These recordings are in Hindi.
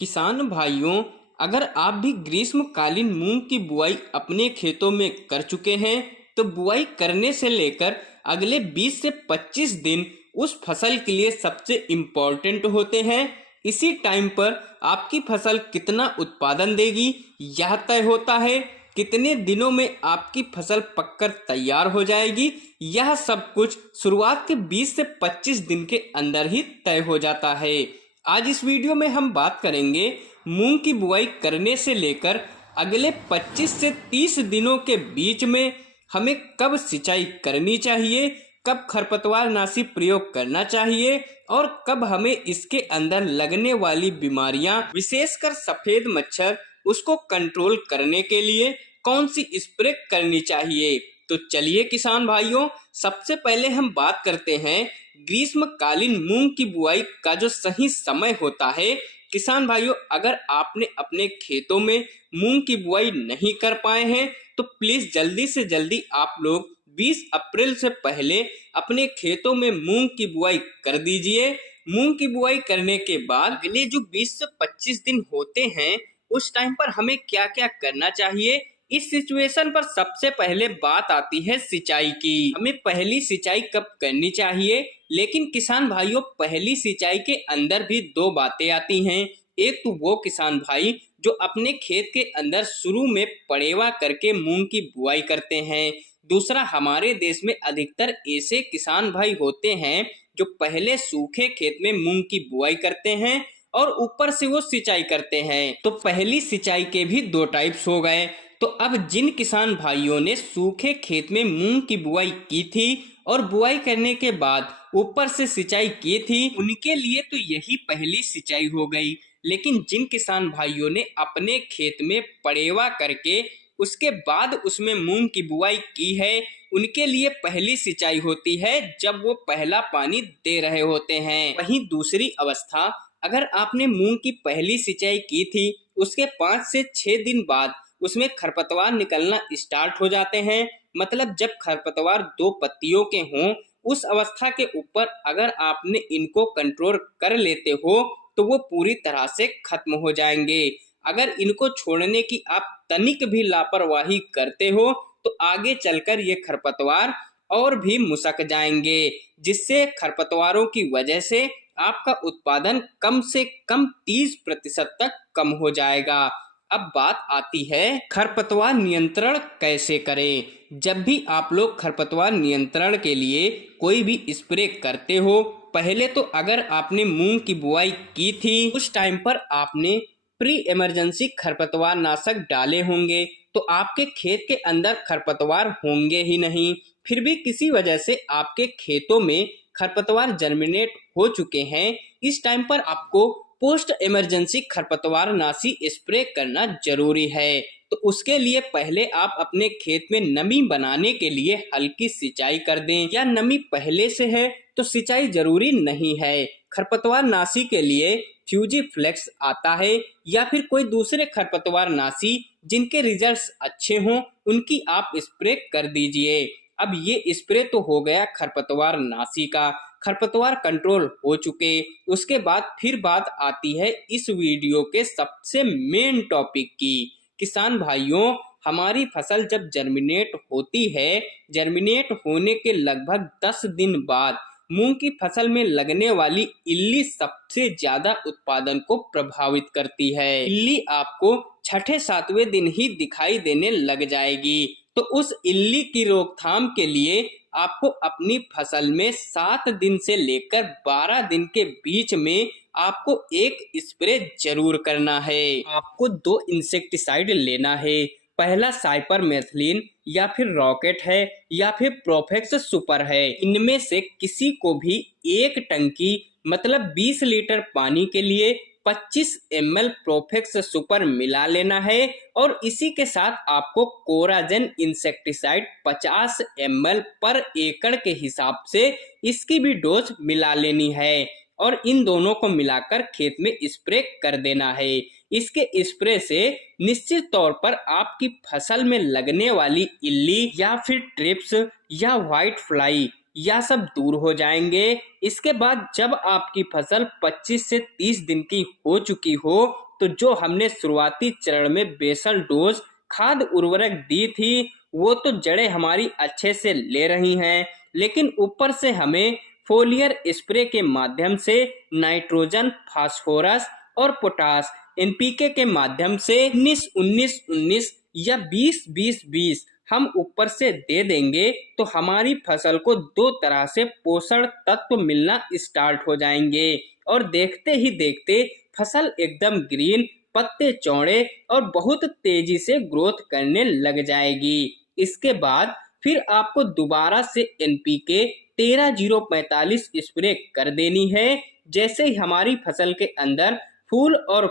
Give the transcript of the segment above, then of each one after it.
किसान भाइयों, अगर आप भी ग्रीष्मकालीन मूंग की बुआई अपने खेतों में कर चुके हैं, तो बुआई करने से लेकर अगले 20 से 25 दिन उस फसल के लिए सबसे इम्पोर्टेंट होते हैं। इसी टाइम पर आपकी फसल कितना उत्पादन देगी, यह तय होता है। कितने दिनों में आपकी फसल पककर तैयार हो जाएगी, यह सब कुछ शुरुआत के 20 से 25 दिन के अंदर ही तय हो जाता है। आज इस वीडियो में हम बात करेंगे मूंग की बुआई करने से लेकर अगले 25 से 30 दिनों के बीच में हमें कब सिंचाई करनी चाहिए, कब खरपतवारनाशी प्रयोग करना चाहिए और कब हमें इसके अंदर लगने वाली बीमारियां, विशेषकर सफेद मच्छर, उसको कंट्रोल करने के लिए कौन सी स्प्रे करनी चाहिए। तो चलिए किसान भाइयों, सबसे पहले हम बात करते हैं ग्रीष्मकालीन मूंग की बुआई का जो सही समय होता है। किसान भाइयों, अगर आपने अपने खेतों में मूंग की बुआई नहीं कर पाए हैं तो प्लीज जल्दी से जल्दी आप लोग 20 अप्रैल से पहले अपने खेतों में मूंग की बुआई कर दीजिए। मूंग की बुआई करने के बाद अगले जो 20 से 25 दिन होते हैं, उस टाइम पर हमें क्या क्या करना चाहिए। इस सिचुएशन पर सबसे पहले बात आती है सिंचाई की। हमें पहली सिंचाई कब करनी चाहिए। लेकिन किसान भाइयों, पहली सिंचाई के अंदर भी दो बातें आती हैं। एक तो वो किसान भाई जो अपने खेत के अंदर शुरू में पड़ेवा करके मूंग की बुआई करते हैं। दूसरा, हमारे देश में अधिकतर ऐसे किसान भाई होते हैं जो पहले सूखे खेत में मूंग की बुआई करते हैं और ऊपर से वो सिंचाई करते हैं। तो पहली सिंचाई के भी दो टाइप्स हो गए। तो अब जिन किसान भाइयों ने सूखे खेत में मूंग की बुआई की थी और बुआई करने के बाद ऊपर से सिंचाई की थी, उनके लिए तो यही पहली सिंचाई हो गई। लेकिन जिन किसान भाइयों ने अपने खेत में पड़ेवा करके उसके बाद उसमें मूंग की बुआई की है, उनके लिए पहली सिंचाई होती है जब वो पहला पानी दे रहे होते हैं। वहीं दूसरी अवस्था, अगर आपने मूंग की पहली सिंचाई की थी, उसके 5 से 6 दिन बाद उसमें खरपतवार निकलना स्टार्ट हो जाते हैं, मतलब जब खरपतवार 2 पत्तियों के हों, उस अवस्था के ऊपर अगर आपने इनको कंट्रोल कर लेते हो तो वो पूरी तरह से खत्म हो जाएंगे। अगर इनको छोड़ने की आप तनिक भी लापरवाही करते हो तो आगे चलकर ये खरपतवार और भी मुसक जाएंगे, जिससे खरपतवारों की वजह से आपका उत्पादन कम से कम 30% तक कम हो जाएगा। अब बात आती है खरपतवार नियंत्रण कैसे करें। जब भी आप लोग खरपतवार नियंत्रण के लिए कोई भी स्प्रे करते हो, पहले तो अगर आपने मूंग की बुआई की थी उस टाइम पर आपने प्री इमरजेंसी खरपतवार नाशक डाले होंगे, तो आपके खेत के अंदर खरपतवार होंगे ही नहीं। फिर भी किसी वजह से आपके खेतों में खरपतवार जर्मिनेट हो चुके हैं, इस टाइम पर आपको पोस्ट इमरजेंसी खरपतवार नाशी स्प्रे करना जरूरी है। तो उसके लिए पहले आप अपने खेत में नमी बनाने के लिए हल्की सिंचाई कर दें, या नमी पहले से है तो सिंचाई जरूरी नहीं है। खरपतवार नाशी के लिए फ्यूजीफ्लेक्स आता है, या फिर कोई दूसरे खरपतवार नाशी जिनके रिजल्ट्स अच्छे हों उनकी आप स्प्रे कर दीजिए। अब ये स्प्रे तो हो गया खरपतवार नाशी का, खरपतवार कंट्रोल हो चुके। उसके बाद फिर बात आती है इस वीडियो के सबसे मेन टॉपिक की। किसान भाइयों, हमारी फसल जब जर्मिनेट होती है, जर्मिनेट होने के लगभग 10 दिन बाद मूंग की फसल में लगने वाली इल्ली सबसे ज्यादा उत्पादन को प्रभावित करती है। इल्ली आपको छठे 7वें दिन ही दिखाई देने लग जाएगी। तो उस इल्ली की रोकथाम के लिए आपको अपनी फसल में 7 दिन से लेकर 12 दिन के बीच में आपको एक स्प्रे जरूर करना है। आपको 2 इंसेक्टिसाइड लेना है। पहला साइपरमेथ्रिन या फिर रॉकेट है, या फिर प्रोफेक्स सुपर है। इनमें से किसी को भी एक टंकी, मतलब 20 लीटर पानी के लिए 25 ml प्रोफेक्स सुपर मिला लेना है। और इसी के साथ आपको कोराजेन इंसेक्टिसाइड 50 ml पर एकड़ के हिसाब से इसकी भी डोज मिला लेनी है, और इन दोनों को मिलाकर खेत में स्प्रे कर देना है। इसके स्प्रे से निश्चित तौर पर आपकी फसल में लगने वाली इल्ली या फिर ट्रिप्स या व्हाइट फ्लाई यह सब दूर हो जाएंगे। इसके बाद जब आपकी फसल 25 से 30 दिन की हो चुकी हो, तो जो हमने शुरुआती चरण में बेसल डोज खाद उर्वरक दी थी वो तो जड़ें हमारी अच्छे से ले रही हैं, लेकिन ऊपर से हमें फोलियर स्प्रे के माध्यम से नाइट्रोजन, फास्फोरस और पोटास एनपीके के माध्यम से 19-19-19 या 20-20-20 हम ऊपर से दे देंगे तो हमारी फसल को दो तरह से पोषण तत्व मिलना स्टार्ट हो जाएंगे और देखते ही देखते फसल एकदम ग्रीन, पत्ते चौड़े और बहुत तेजी से ग्रोथ करने लग जाएगी। इसके बाद फिर आपको दोबारा से एनपीके 13-0-45 स्प्रे कर देनी है। जैसे ही हमारी फसल के अंदर फूल और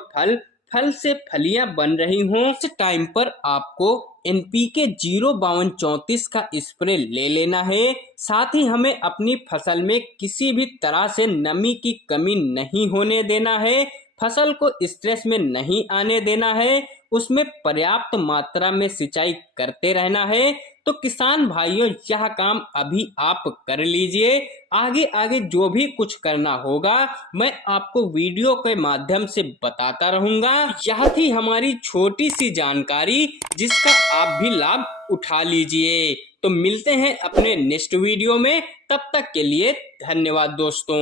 फल से फलियां बन रही हों, इस टाइम पर आपको एनपीके 0-52-34 का स्प्रे ले लेना है। साथ ही हमें अपनी फसल में किसी भी तरह से नमी की कमी नहीं होने देना है, फसल को स्ट्रेस में नहीं आने देना है, उसमें पर्याप्त मात्रा में सिंचाई करते रहना है। तो किसान भाइयों, यह काम अभी आप कर लीजिए। आगे आगे जो भी कुछ करना होगा मैं आपको वीडियो के माध्यम से बताता रहूंगा। यह थी हमारी छोटी सी जानकारी जिसका आप भी लाभ उठा लीजिए। तो मिलते हैं अपने नेक्स्ट वीडियो में, तब तक के लिए धन्यवाद दोस्तों।